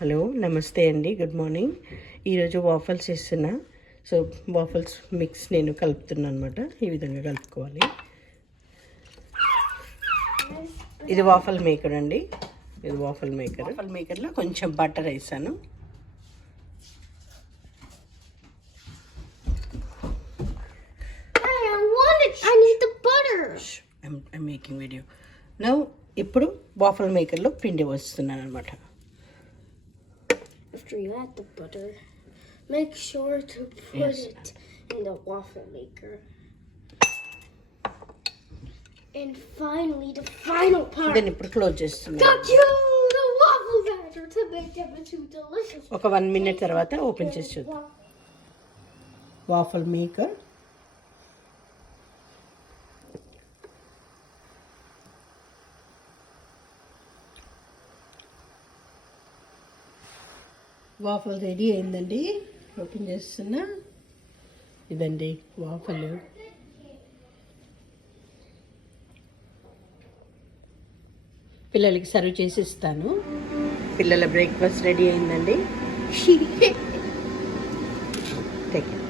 హలో నమస్తే అండి, good morning. ఈరోజు వాఫల్స్ చేస్తున్నా. సో వాఫల్స్ మిక్స్ నేను కలుపుతున్నా అనమాట. ఈ విధంగా కలుపుకోవాలి. ఇది వాఫల్ మేకర్ అండి. ఇది వాఫల్ మేకర్లో కొంచెం బటర్ వేసాను. I'm making video. Now ఇప్పుడు వాఫల్ మేకర్లో పిండి వస్తున్నాను అనమాట. After you add the butter, make sure to put it in the waffle maker. And finally, the final part. Then ఇప్పుడు క్లోజ్ చేస్తున్నాను. Got you the waffle batter to make them into delicious. ఒక 1 minute తర్వాత ఓపెన్ చేసి చూద్దాం. వాఫల్ మేకర్ వాఫల్ రెడీ అయిందండి. ఓపెన్ చేస్తున్నా. ఇదండి వాఫల్. పిల్లలకి సర్వ్ చేసి ఇస్తాను. పిల్లల బ్రేక్ఫాస్ట్ రెడీ అయిందండి. Thank you.